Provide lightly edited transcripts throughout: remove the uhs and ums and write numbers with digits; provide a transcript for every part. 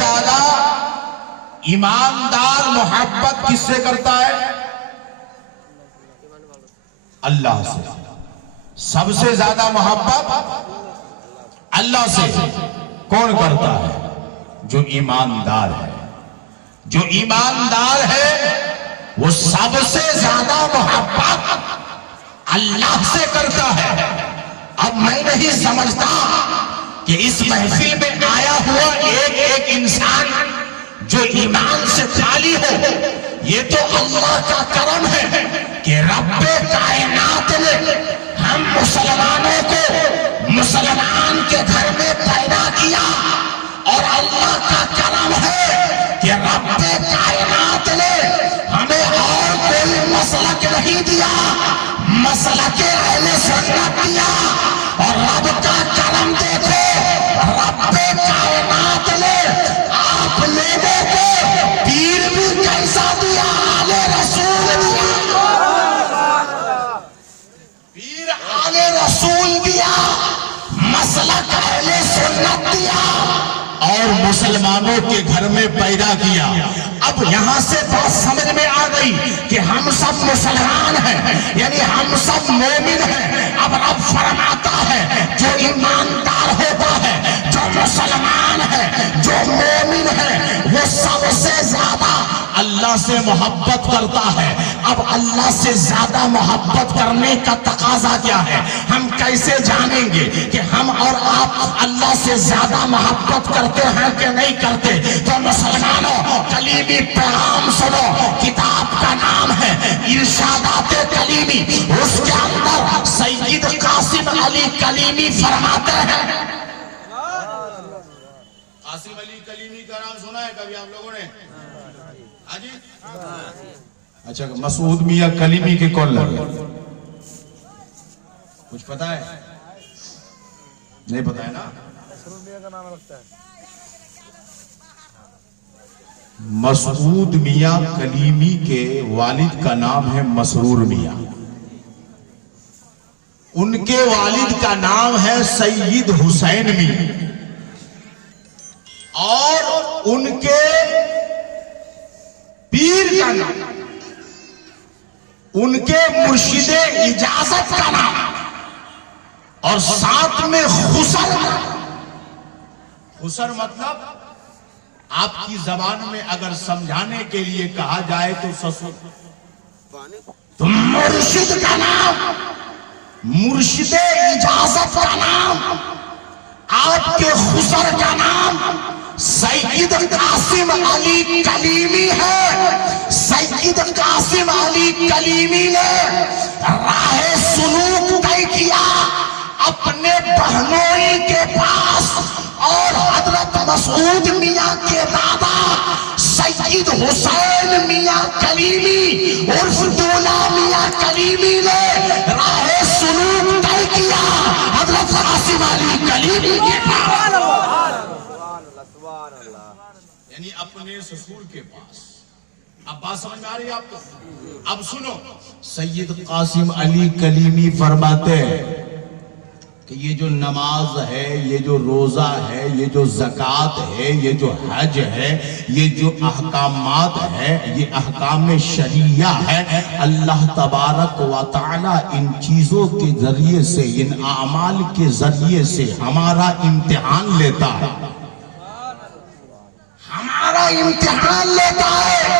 زیادہ ایماندار محبت کس سے کرتا ہے؟ اللہ سے. سب سے زیادہ محبت اللہ سے کون کرتا ہے؟ جو ایماندار ہے. جو ایماندار ہے وہ سب سے زیادہ محبت اللہ سے کرتا ہے. اب میں نہیں سمجھتا کہ اس محفل میں آیا ہوا ایک ایک انسان جو ایمان سے خالی ہو. یہ تو اللہ کا کرم ہے کہ رب کائنات نے ہم مسلمانوں کو مسلمان کے گھر میں پیدا کیا. اور اللہ کا کرم ہے کہ رب کائنات نے ہمیں اور کوئی مسلک نہیں دیا, مسلک اہل سنت دیا. اور رب کا کرم دیکھو, رب کائنات نے آپ لوگوں کو پیر بھی کیسا دیا, آل رسول دیا, پیر آل رسول دیا, مسلک اہل سنت دیا اور مسلمانوں کے گھر میں پیدا کیا. اب یہاں سے بات سمجھ میں آ گئی کہ ہم سب مسلمان ہیں, یعنی ہم سب مومن ہیں. اب رب فرماتا ہے جو ایماندار ہوتا ہے, جو مسلمان ہے, جو مومن ہے, وہ سب سے زیادہ اللہ سے محبت کرتا ہے. اب اللہ سے زیادہ محبت کرنے کا تقاضا کیا ہے؟ ہم کیسے جانیں گے کہ ہم اور آپ اللہ سے زیادہ محبت کرتے ہیں کہ نہیں کرتے؟ تو مسلمانوں کلیمی پیغام سنو. کتاب کا نام ہے ارشادات کلیمی. اس کے اندر سید قاسم علی کلیمی فرماتے ہیں. قاسم علی کلیمی کا نام سنا ہے کبھی آپ لوگوں نے؟ اچھا, مسعود میاں کلیمی کے کون لگے؟ کچھ پتا ہے؟ نہیں پتا ہے نا. مسعود میاں کلیمی کے والد کا نام ہے مسرور میاں. ان کے والد کا نام ہے سید حسین میاں. اور ان کے پیر کا نام, ان کے مرشد اجازت کا نام, اور ساتھ میں خسر. خسر مطلب آپ کی زبان میں اگر سمجھانے کے لیے کہا جائے تو سسر. تو مرشد کا نام, مرشد اجازت کا نام, آپ کے خسر کا نام سید قاسم علی کلیمی ہے. سید قاسم علی کلیمی نے راہ سلوک طے کیا اپنے بہنوئی کے پاس, اور حضرت مسعود میاں کے دادا سید حسین میاں کلیمی عرف دولا میاں کلیمی نے راہ سلوک طے کیا حضرت قاسم علی کلیمی کے پاس, یعنی اپنے سسور کے پاس. اب بات سمجھ میں آ رہی ہے آپ کو؟ اب سنو, سید قاسم علی کلیمی فرماتے ہیں کہ یہ جو نماز ہے, یہ جو روزہ ہے, یہ جو زکوٰۃ ہے, یہ جو حج ہے, یہ جو احکامات ہے, یہ احکام شریعہ ہے, اللہ تبارک و تعالی ان چیزوں کے ذریعے سے, ان اعمال کے ذریعے سے ہمارا امتحان لیتا ہے. ہمارا امتحان لیتا ہے.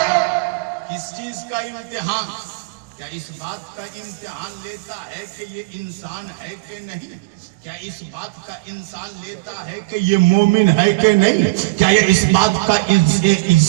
کس چیز کا امتحان؟ کیا اس بات کا امتحان لیتا ہے کہ یہ انسان ہے کہ نہیں؟ کیا اس بات کا انسان لیتا ہے کہ یہ مومن ہے کہ نہیں؟ کیا یہ اس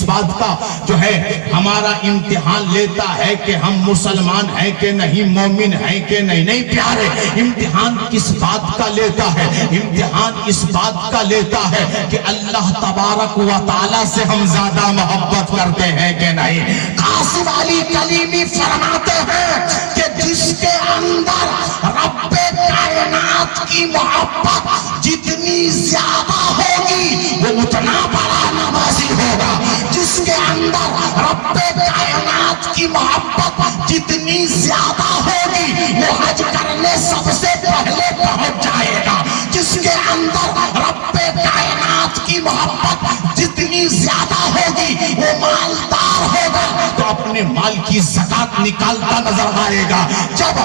بات کا جو ہے ہمارا امتحان لیتا ہے کہ ہم مسلمان ہیں کہ نہیں, مومن ہیں کہ نہیں؟ نہیں پیارے, امتحان کس بات کا لیتا ہے؟ امتحان اس بات کا لیتا ہے کہ اللہ تبارک و تعالی سے ہم زیادہ محبت کرتے ہیں کہ نہیں. قاسم علی کلیمی فرماتے ہیں کہ جس کے اندر رب کائنات کی محبت جتنی زیادہ ہوگی وہ اتنا بڑا نمازی ہوگا. جس کے اندر رب کائنات کی محبت جتنی زیادہ ہوگی وہ حج کرنے سب سے پہلے پہنچ جائے گا. جس کے اندر رب کائنات کی محبت جتنی زیادہ ہوگی وہ مالدار ہوگا تو اپنے مال کی زکات نکالتا نظر آئے گا. جب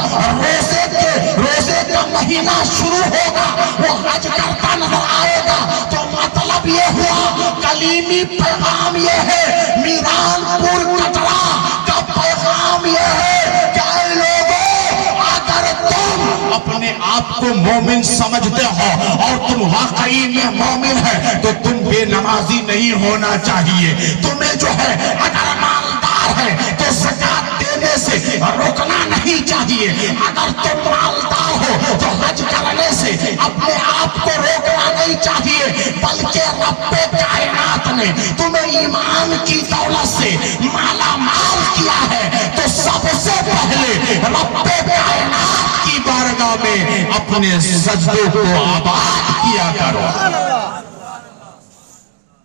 روزے کا مہینہ شروع ہوگا وہ حج کرتا نظر آئے گا. تو مطلب یہ ہوا، کلیمی پیغام یہ ہے، میران پور کٹرا کا پیغام یہ ہے کہ اے لوگوں، اگر تم اپنے آپ کو مومن سمجھتے ہو اور تم واقعی میں مومن ہے تو تم بے نمازی نہیں ہونا چاہیے. تمہیں جو ہے اگر مالدار ہے تو زکات دینے سے روکنا نہیں چاہیے. اگر تم مالدار ہو تو حج کرنے سے اپنے آپ کو روکنا نہیں چاہیے. بلکہ رب کائنات نے تمہیں ایمان کی دولت سے مالا مال کیا ہے تو سب سے پہلے رب کائنات کی بارگاہ میں اپنے سجدوں کو آباد کیا کرو.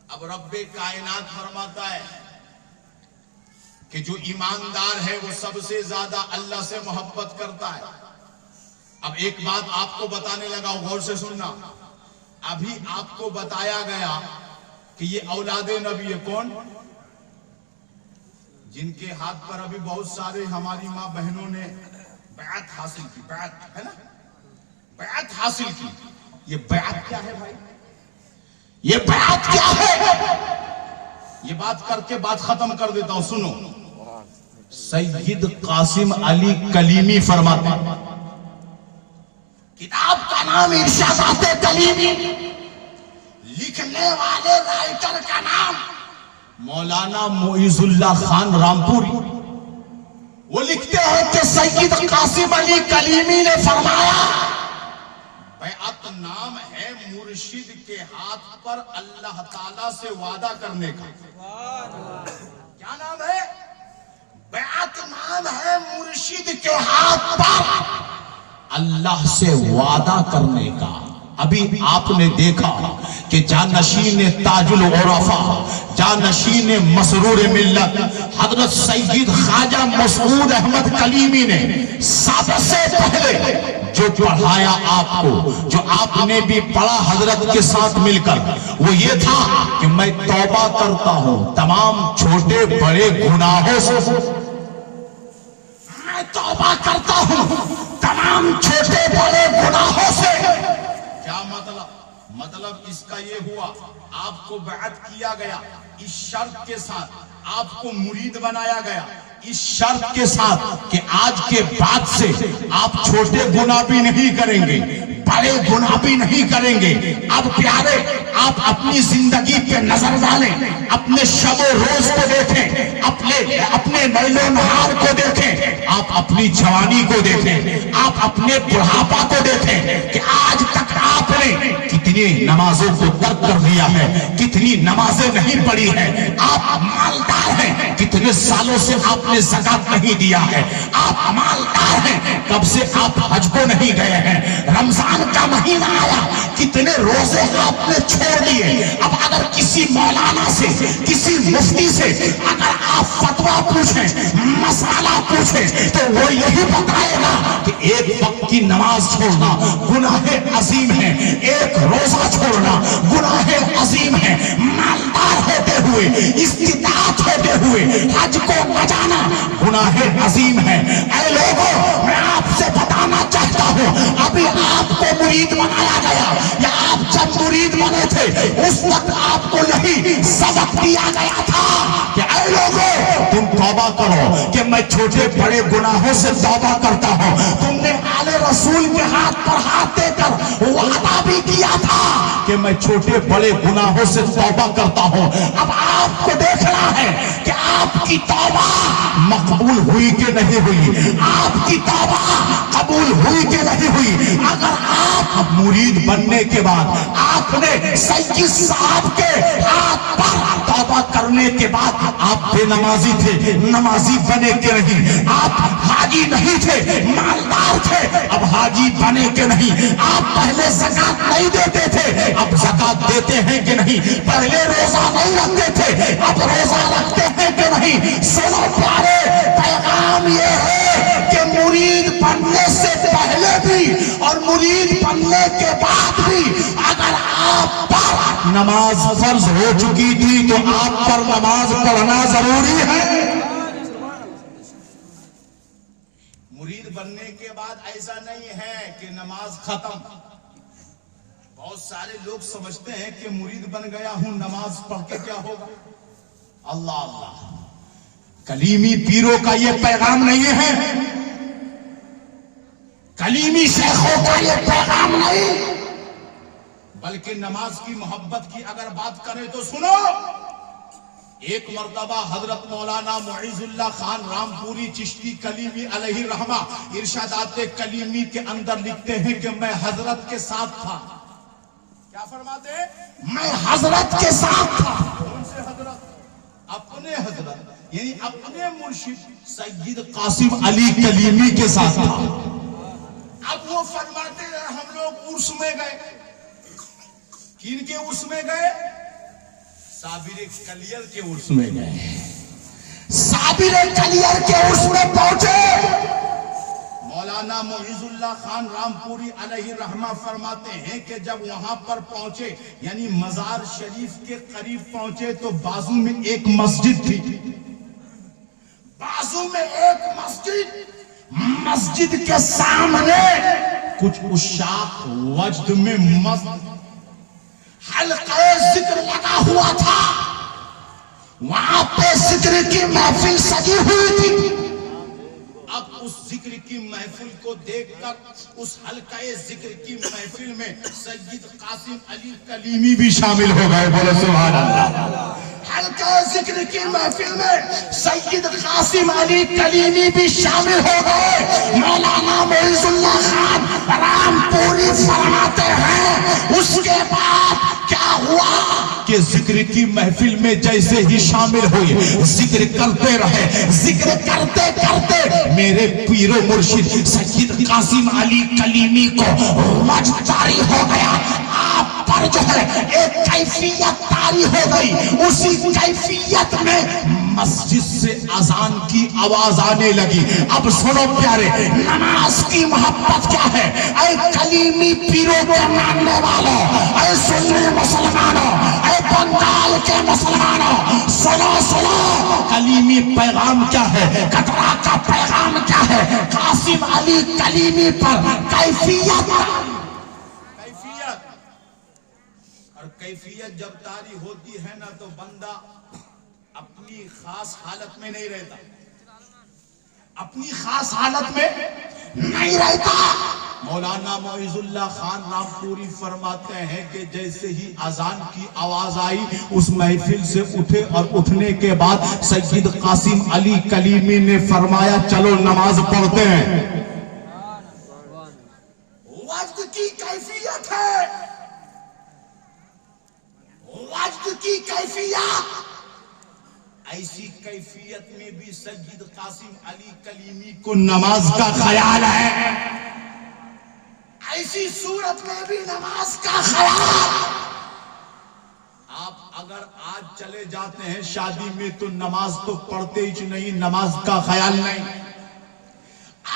اب رب کائنات فرماتا ہے کہ جو ایماندار ہے وہ سب سے زیادہ اللہ سے محبت کرتا ہے. اب ایک بات آپ کو بتانے لگا، غور سے سننا. ابھی آپ کو بتایا گیا کہ یہ اولاد نبی ہے کون؟ جن کے ہاتھ پر ابھی بہت سارے ہماری ماں بہنوں نے بیعت حاصل کی. بیعت ہے نا، بیعت حاصل کی. یہ بیعت کیا ہے بھائی؟ یہ بیعت کیا ہے؟ یہ بات کر کے بات ختم کر دیتا ہوں. سنو، سید قاسم علی کلیمی فرماتے ہیں، کتاب کا نام ارشادات کلیمی، لکھنے والے رائٹر کا نام مولانا معیز اللہ خان رامپوری. وہ لکھتے ہیں کہ سید قاسم علی کلیمی نے فرمایا، بیعت نام ہے مرشد کے ہاتھ پر اللہ تعالیٰ سے وعدہ کرنے کا. کیا نام ہے؟ بیعت نام ہے مرشد کے ہاتھ پر اللہ سے وعدہ کرنے کا. ابھی آپ نے دیکھا کہ جانشین تاج العرفاء، جانشین مسرور ملت حضرت سید خواجہ مسعود احمد کلیمی نے سب سے پہلے جو پڑھایا آپ کو، جو آپ نے بھی پڑھا حضرت کے ساتھ مل کر، وہ یہ تھا کہ میں توبہ کرتا ہوں تمام چھوٹے بڑے گناہوں سے. میں توبہ کرتا ہوں تمام چھوٹے بڑے گناہوں سے. کیا مطلب اس کا یہ ہوا، آپ کو بیعت کیا گیا اس شرط کے ساتھ، آپ کو مرید بنایا گیا اس شرط کے ساتھ کہ آج کے بعد سے آپ چھوٹے گناہ بھی نہیں کریں گے، بڑے گناہ بھی نہیں کریں گے. اب پیارے، آپ اپنی زندگی پہ نظر ڈالیں، اپنے شب و روز کو دیکھیں، اپنے نیل و نہار کو دیکھیں، آپ اپنی جوانی کو دیکھیں، آپ اپنے بڑھاپا کو دیکھیں کہ آج تک آپ نے کتنی نمازوں کو ترک کر دیا ہے، کتنی نمازیں نہیں پڑھی ہیں. آپ مالدار ہیں، کتنے سالوں سے آپ نے زکات نہیں دیا ہے. آپ مالدار ہیں، کب سے آپ حج کو نہیں گئے ہیں. رمضان کا مہینہ آیا، کتنے روزے آپ نے چھوڑ دیے. اب اگر کسی مولانا سے، کسی مفتی سے اگر آپ فتویٰ پوچھیں، مسئلہ پوچھیں، تو وہ یہی بتائے گا کہ ایک وقت کی نماز چھوڑنا گناہ عظیم ہے، ایک روزہ چھوڑنا گناہ عظیم ہے. مالدار ہوتے ہوئے، استطاعت ہوتے ہوئے حج کو نہ جانا گناہ عظیم ہے. اے لوگوں، میں آپ سے بتانا چاہتا ہوں، ابھی آپ کو مرید بنایا گیا، یا آپ جب مرید بنے تھے اس وقت آپ کو یہی سبق دیا گیا تھا کہ اے لوگوں، تم توبہ کرو کہ میں چھوٹے بڑے گناہوں سے توبہ کرتا ہوں. تم نے آل رسول کے ہاتھ پر ہاتھ دے کر وعدہ بھی کیا تھا کہ میں چھوٹے بڑے گناہوں سے توبہ کرتا ہوں. اب آپ کو دیکھنا ہے کہ آپ کی توبہ مقبول ہوئی کہ نہیں ہوئی، آپ کی توبہ قبول ہوئی کہ نہیں ہوئی. اگر آپ مرید بننے کے بعد آپ نے سید صاحب کے ہاتھ پر توبہ کرنے کے بعد آپ بے نمازی تھے، نمازی بنے کہ نہیں، آپ حاجی نہیں تھے، مالدار تھے، اب حاجی بنے کہ نہیں، آپ پہلے زکات نہیں دیتے تھے، اب زکات دیتے ہیں کہ نہیں، پہلے روزہ نہیں رکھتے تھے، اب روزہ رکھتے ہیں کہ نہیں. سنو پیارے، پیغام یہ ہے کہ مرید بننے سے پہلے بھی اور مرید بننے کے بعد بھی اگر آپ پر نماز فرض ہو چکی تھی تو آپ پر نماز پڑھنا ضروری ہے۔ مرید بننے کے بعد ایسا نہیں ہے کہ نماز ختم۔ بہت سارے لوگ سمجھتے ہیں کہ مرید بن گیا ہوں نماز پڑھ کے کیا ہوگا۔ اللہ اللہ، کلیمی پیروں کا یہ پیغام نہیں ہے، کلیمی شیخوں کا یہ پیغام نہیں، بلکہ نماز کی محبت کی اگر بات کریں تو سنو۔ ایک مرتبہ حضرت مولانا معیز اللہ خان رامپوری چشتی کلیمی علیہ رحمہ ارشادات کلیمی کے اندر لکھتے ہیں کہ میں حضرت کے ساتھ تھا۔ کیا فرماتے ہیں؟ میں حضرت کے ساتھ تھا۔ کون سے حضرت؟ اپنے حضرت، یعنی اپنے مرشد سید قاسم علی کلیمی کے ساتھ تھا۔ اب وہ فرماتے ہیں ہم لوگ عرس میں گئے۔ کن کے عرس میں گئے؟ صابر کلیر کے عرس میں گئے۔ صابر کلیر کے عرس میں پہنچے، مولانا معیز اللہ خان رامپوری علیہ رحمہ فرماتے ہیں کہ جب وہاں پر پہنچے، یعنی مزار شریف کے قریب پہنچے، تو بازو میں ایک مسجد تھی، بازو میں ایک مسجد، مسجد کے سامنے کچھ عشاق وجد میں مست حلقہ ذکر لگا ہوا تھا، وہاں پہ ذکر کی محفل سجی ہوئی تھی۔ اب اس ذکر کی محفل کو دیکھ کر اس حلقہ ذکر کی محفل میں سید قاسم علی کلیمی بھی شامل ہو گئے۔ بولو سبحان اللہ۔ حلقہ ذکر کی محفل میں سید قاسم علی کلیمی بھی شامل ہو گئے۔ مولانا معیز اللہ خان رامپوری فرماتے ہیں اس کے بعد کیا ہوا کہ ذکر کی محفل میں جیسے ہی شامل ہوئے، ذکر کرتے رہے، ذکر کرتے کرتے میرے پیر و مرشد سید قاسم علی کلیمی کو وجد طاری ہو گیا۔ آپ پر جو ہے ایک کیفیت طاری ہو گئی، اسی کیفیت میں مسجد سے اذان کی آواز آنے لگی۔ اب سنو پیارے، نماز کی محبت کیا ہے؟ اے کلیمی پیروں کے ماننے والوں، اے سنی مسلمانوں، اے بنگال کے مسلمانوں، سنو سنو، کلیمی پیغام کیا ہے، کترا کا پیغام کیا ہے؟ قاسم علی کلیمی پر کیفیت، اور کیفیت جب طاری ہوتی ہے نا تو بندہ اپنی خاص حالت میں نہیں رہتا، اپنی خاص حالت میں نہیں رہتا۔ مولانا معیز اللہ خان رامپوری فرماتے ہیں کہ جیسے ہی اذان کی آواز آئی اس محفل سے اٹھے، اور اٹھنے کے بعد سید قاسم علی کلیمی نے فرمایا چلو نماز پڑھتے ہیں۔ وجد کی کیفیت ہے، وجد کی کیفیت، ایسی کیفیت میں بھی سید قاسم علی کلیمی کو نماز کا خیال ہے، ایسی صورت میں بھی نماز کا خیال۔ آپ اگر آج چلے جاتے ہیں شادی میں تو نماز تو پڑھتے ہی نہیں، نماز کا خیال نہیں۔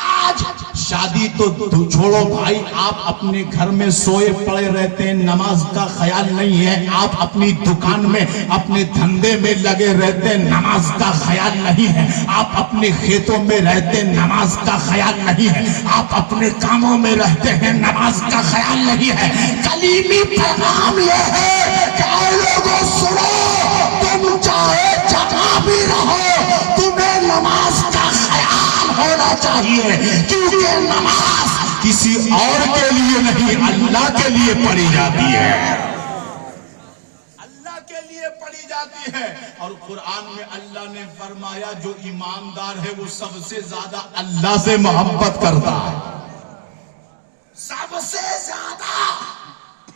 آج شادی تو چھوڑو بھائی، آپ اپنے گھر میں سوئے پڑے رہتے ہیں، نماز کا خیال نہیں ہے۔ آپ اپنی دکان میں اپنے دھندے میں لگے رہتے ہیں، نماز کا خیال نہیں ہے۔ آپ اپنے کھیتوں میں رہتے ہیں، نماز کا خیال نہیں ہے۔ آپ اپنے کاموں میں رہتے ہیں، نماز کا خیال نہیں ہے۔ کلیمی پیغام یہ ہے کہ اے لوگوں سنو، تم چاہے جہاں بھی رہو، تمہیں نماز کا خیال ہونا چاہیے، کیونکہ نماز کسی اور کے لیے نہیں، اللہ کے لیے پڑھی جاتی ہے، اللہ کے لیے پڑھی جاتی ہے۔ اور قرآن میں اللہ نے فرمایا جو ایماندار ہے وہ سب سے زیادہ اللہ سے محبت کرتا ہے، سب سے زیادہ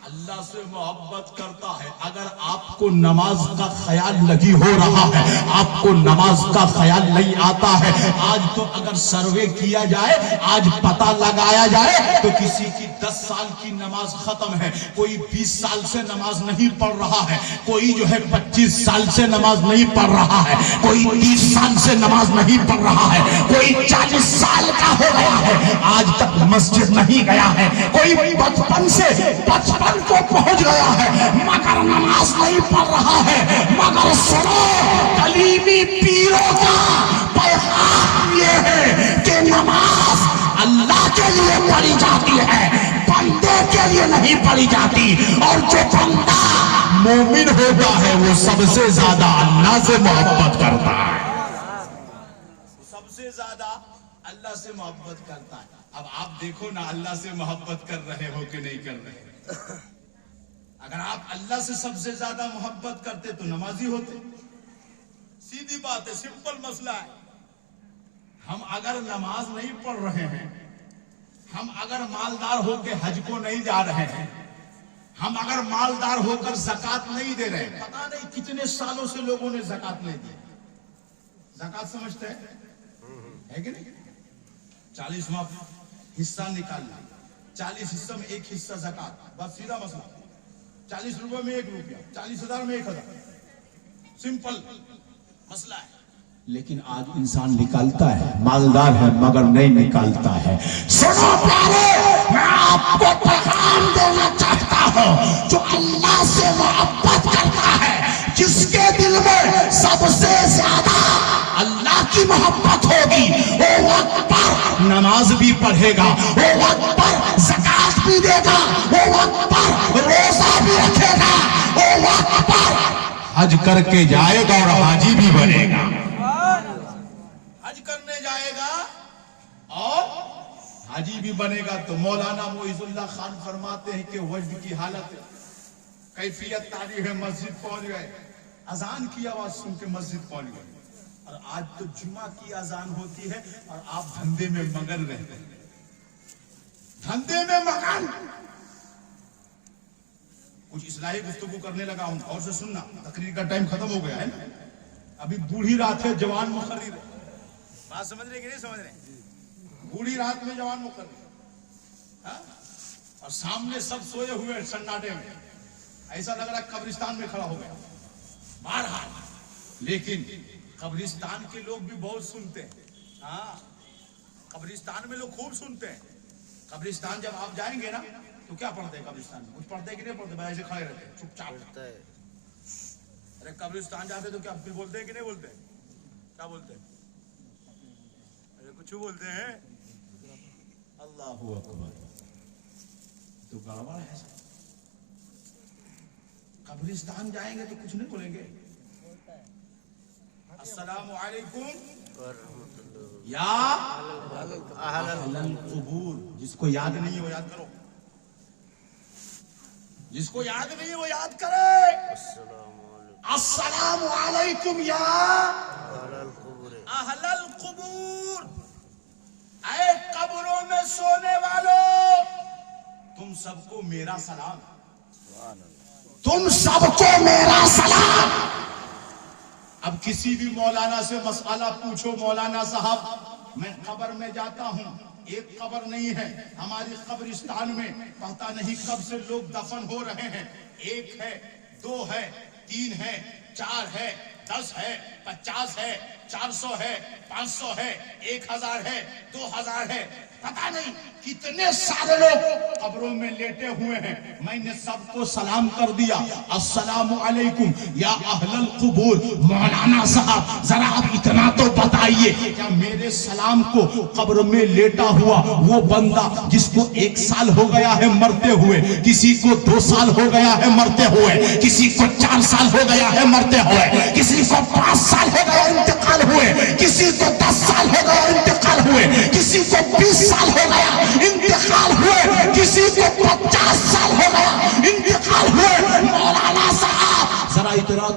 اللہ سے محبت کرتا ہے. اگر آپ کو نماز کا خیال نہیں ہو رہا ہے, آپ کو نماز کا خیال نہیں آتا ہے, آج تو اگر سروے کیا جائے, آج پتہ لگایا جائے تو کسی کی 10 سال کی نماز ختم ہے, کوئی 20 سال سے نماز نہیں پڑھ رہا ہے, کوئی جو ہے 25 سال سے نماز نہیں پڑھ رہا ہے, کوئی 30 سال سے نماز نہیں پڑھ رہا ہے, کوئی 40 سال کا ہو گیا ہے, آج تک مسجد نہیں گیا ہے, کوئی بچپن سے 55 کو پہنچ گیا ہے مگر نماز نہیں پڑھ رہا ہے. مگر سنو, کلیمی پیروں کا پیغام یہ ہے کہ نماز اللہ کے لیے پڑھی جاتی ہے, بندے کے لیے نہیں پڑھی جاتی. اور جو بندہ مومن ہوتا ہے وہ سب سے زیادہ اللہ سے محبت کرتا ہے, سب سے زیادہ اللہ سے محبت کرتا ہے. اب آپ دیکھو نا, اللہ سے محبت کر رہے ہو کہ نہیں کر رہے. اگر آپ اللہ سے سب سے زیادہ محبت کرتے تو نمازی ہوتے. سیدھی بات ہے, سمپل مسئلہ ہے. ہم اگر نماز نہیں پڑھ رہے ہیں, ہم اگر مالدار ہو کے حج کو نہیں جا رہے ہیں, ہم اگر مالدار ہو کر زکات نہیں دے رہے, پتہ نہیں کتنے سالوں سے لوگوں نے زکات نہیں دی. زکات سمجھتے ہیں کہ نہیں؟ 40واں حصہ نکالنا, 40 حصہ میں ایک حصہ زکات, بس سیدھا مسئلہ. 40 روپے میں 1 روپیہ, 40,000 میں 1,000, سمپل مسئلہ ہے. لیکن آج انسان نکالتا ہے, مالدار ہے مگر نہیں نکالتا ہے. سنو پیارے, میں آپ کو پیغام دینا چاہتا ہوں, جو اللہ سے محبت کرتا ہے, جس کے دل میں سب سے زیادہ اللہ کی محبت ہوگی, وہ وقت پر نماز بھی پڑھے گا, وہ وقت پر زکات بھی دے گا, وہ وقت پر روزہ بھی رکھے گا, وہ وقت پر حج کر کے جائے گا اور حاجی بھی بنے گا. حج کرنے جائے گا اور حاجی بھی بنے گا. تو مولانا معیز اللہ خان فرماتے ہیں کہ وجد کی حالت کیفیت تاریخ مسجد پہنچ گئے, اذان کی آواز سن کے مسجد پہنچ گئے. اور آج تو جمعہ کی اذان ہوتی ہے اور آپ دھندے میں مگن رہتے ہیں, دھندے میں مگن. کچھ اصلاحی گفتگو کرنے لگا ہوں, اور سے سننا, تقریر کا ٹائم ختم ہو گیا ہے نا. ابھی بوڑھی رات ہے, جوان مقرر ہے. بات سمجھ رہے کہ نہیں سمجھ رہے؟ بوڑھی رات میں جوان مقرر, اور سامنے سب سوئے ہوئے سناٹے میں, ایسا لگ رہا قبرستان میں کھڑا ہو گیا. بہرحال لیکن قبرستان کے لوگ بھی بہت سنتے ہیں. ہاں, قبرستان میں لوگ خوب سنتے ہیں. قبرستان جب آپ جائیں گے نا تو کیا پڑھتے ہیں قبرستان میں؟ کچھ پڑھتے کہ نہیں پڑھتے؟ بھائی ایسے کھڑے رہتے ہیں چپ چاپ. ارے قبرستان جاتے تو کیا پھر بولتے ہیں کہ نہیں بولتے؟ کیا بولتے ہیں؟ ارے کچھ بولتے ہیں. اللہ اکبر, تو گڑبڑ ہے. قبرستان جائیں گے تو کچھ نہیں بولیں گے. السلام علیکم یا اہل القبور. جس کو یاد نہیں ہے وہ یاد کرو, جس کو یاد نہیں ہے وہ یاد کرے. السلام علیکم یا اہل القبور. اے قبروں میں سونے والوں, تم سب کو میرا سلام, تم سب کو میرا سلام. اب کسی بھی مولانا سے مسئلہ پوچھو, مولانا صاحب میں قبر میں جاتا ہوں, ایک قبر نہیں ہے ہماری قبرستان میں, پتہ نہیں کب سے لوگ دفن ہو رہے ہیں. 1 ہے, 2 ہے, 3 ہے, 4 ہے, 10 ہے, 50 ہے, 400 ہے, 500 ہے, 1000 ہے, 2000 ہے, پتہ نہیں کتنے سارے لوگ قبروں میں لیٹے ہوئے ہیں. میں نے سب کو سلام کر دیا, السلام علیکم یا اہل القبور. مولانا صاحب ذرا آپ اتنا تو بتائیے, کیا میرے سلام کو قبر میں لیٹا ہوا وہ بندہ جس کو 1 سال ہو گیا ہے مرتے ہوئے, کسی کو 2 سال ہو گیا ہے مرتے ہوئے, کسی کو 4 سال ہو گیا ہے مرتے ہوئے, کسی کو 5 سال ہو گیا انتقال ہوئے, کسی کو 10 سال ہو گیا انتقال ہوئے, کسی کو 20 سال ہو گیا انتقال ہوئے, کسی کو 50 سال ہو گیا انتقال ہوئے, مولانا صاحب ذرا اتنا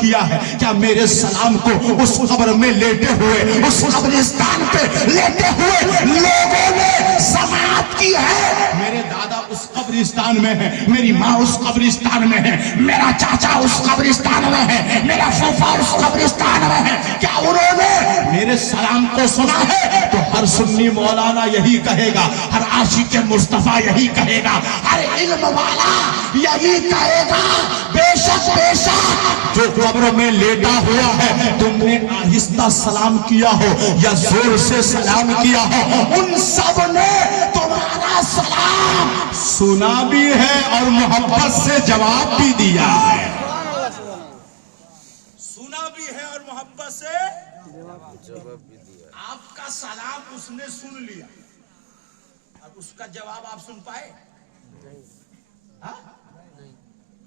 کیا ہے، کیا میرے سلام کو اس قبر میں لیٹے ہوئے، اس قبرستان پہ لیٹے ہوئے لوگوں نے سماعت کی ہے؟ میرے دادا اس قبرستان میں ہے، میری ماں اس قبرستان میں ہے، میرا چاچا اس قبرستان میں ہے، میرا پھوپھا اس قبرستان میں ہے، کیا انہوں نے میرے سلام کو سنا ہے؟ تو ہر سنی مولانا یہی کہے گا، ہر عاشق مصطفیٰ یہی کہے گا، ہر علم والا یہی کہے گا، بے شک جو قبر میں لیٹا ہوا ہے تم نے آہستہ سلام کیا ہو یا زور سے سلام کیا ہو، ان سب نے تمہارا سلام سنا بھی ہے اور محبت سے جواب بھی دیا ہے، سنا بھی ہے اور محبت سے جواب بھی دیا۔ آپ کا سلام اس نے سن لیا اور اس کا جواب آپ سن پائے؟ ہاں؟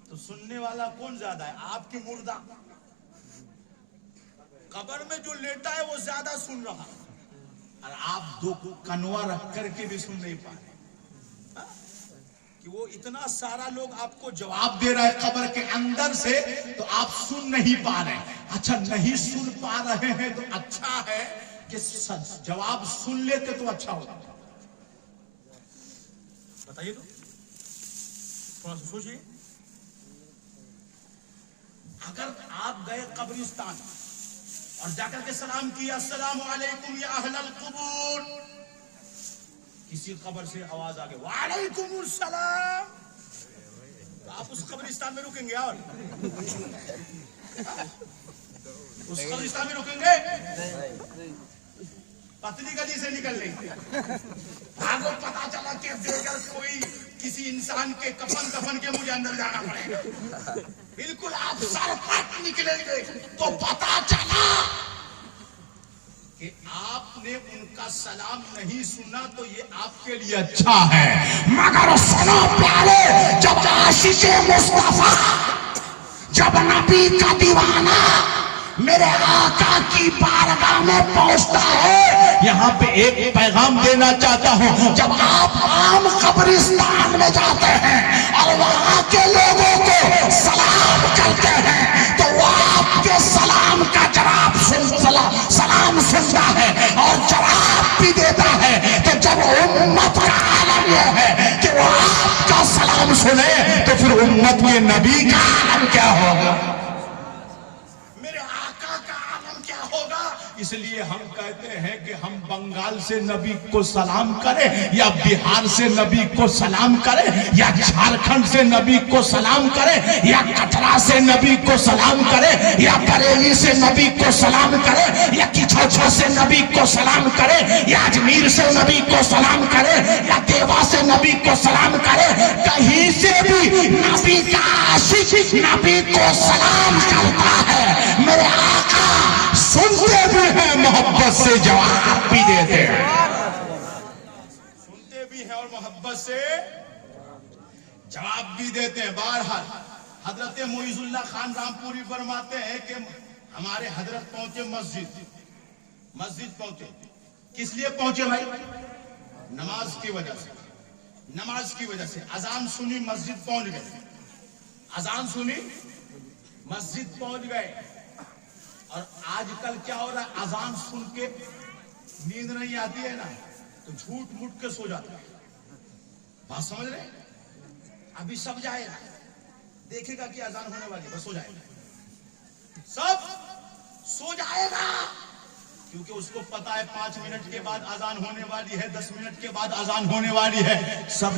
تو سننے والا کون زیادہ ہے، آپ کی مردہ؟ قبر میں جو لیٹا ہے وہ زیادہ سن رہا اور آپ دو کنوا رکھ کر کے بھی سن نہیں پا رہے، کہ وہ اتنا سارا لوگ آپ کو جواب دے رہا ہے قبر کے اندر سے تو آپ سن نہیں پا رہے۔ اچھا نہیں سن پا رہے ہیں تو اچھا ہے کہ جواب سن لیتے تو اچھا ہوتا، بتائیے تو تھوڑا سا سوچیے۔ اگر آپ گئے قبرستان اور جا کر کے سلام کیا السلام علیکم یا اہل القبور، کسی قبر سے آواز آ گئی وعلیکم السلام، تو آپ اس قبرستان میں رکیں گے؟ اور اس قبرستان میں رکیں گے؟ پتلی گلی سے نکل لیں گے، بھاگو، پتا چلا کہ اگر کوئی کسی انسان کے کفن کے مجھے اندر جانا پڑے گا، بالکل آپ سر پھٹ نکلیں گے تو پتا چلا کہ آپ نے ان کا سلام نہیں سنا تو یہ آپ کے لیے اچھا ہے۔ مگر سنو پیارے، جب عاشق مصطفیٰ، جب نبی کا دیوانہ میرے آقا کی بارگاہ میں پہنچتا ہے، یہاں پہ ایک پیغام دینا چاہتا ہوں، جب آپ عام قبرستان میں جاتے ہیں اور وہاں کے لوگوں کو سلام کرتے ہیں تو وہ آپ کے سلام کا جواب سلام سنتا ہے اور جواب بھی دیتا ہے۔ تو جب امت کا عالم یہ ہے کہ وہ آپ کا سلام سنے تو پھر امت کے نبی کا عالم کیا ہوگا؟ اس لیے ہم کہتے ہیں کہ ہم بنگال سے نبی کو سلام کریں یا بہار سے نبی کو سلام کریں یا جھارکھنڈ سے نبی کو سلام کریں یا کٹرا سے نبی کو سلام کریں یا بریلی سے نبی کو سلام کریں یا کچھوچھا سے نبی کو سلام کریں یا اجمیر سے نبی کو سلام کریں یا دیوا سے نبی کو سلام کریں، کہیں سے بھی نبی کا عاشق نبی کو سلام کرتا ہے، میرے آقا سنتے بھی ہیں، محبت سے جواب بھی دیتے ہیں، سنتے بھی ہیں اور محبت سے جواب بھی دیتے ہیں۔ بہرحال حضرت معیز اللہ خان رامپوری فرماتے ہیں کہ ہمارے حضرت پہنچے مسجد پہنچے، کس لیے پہنچے بھائی؟ نماز کی وجہ سے اذان سنی مسجد پہنچ گئے، اذان سنی مسجد پہنچ گئے۔ اور آج کل کیا ہو رہا ہے، اذان سن کے نیند نہیں آتی ہے نا تو جھوٹ موٹ کے سو جاتا ہے، بات سمجھ رہے ہیں؟ ابھی سب جائے گا، دیکھے گا کہ اذان ہونے والی، بس سو جائے گا، سب سو جائے گا، کیونکہ اس کو پتا ہے 5 منٹ کے بعد اذان ہونے والی ہے، 10 منٹ کے بعد اذان ہونے والی ہے، سب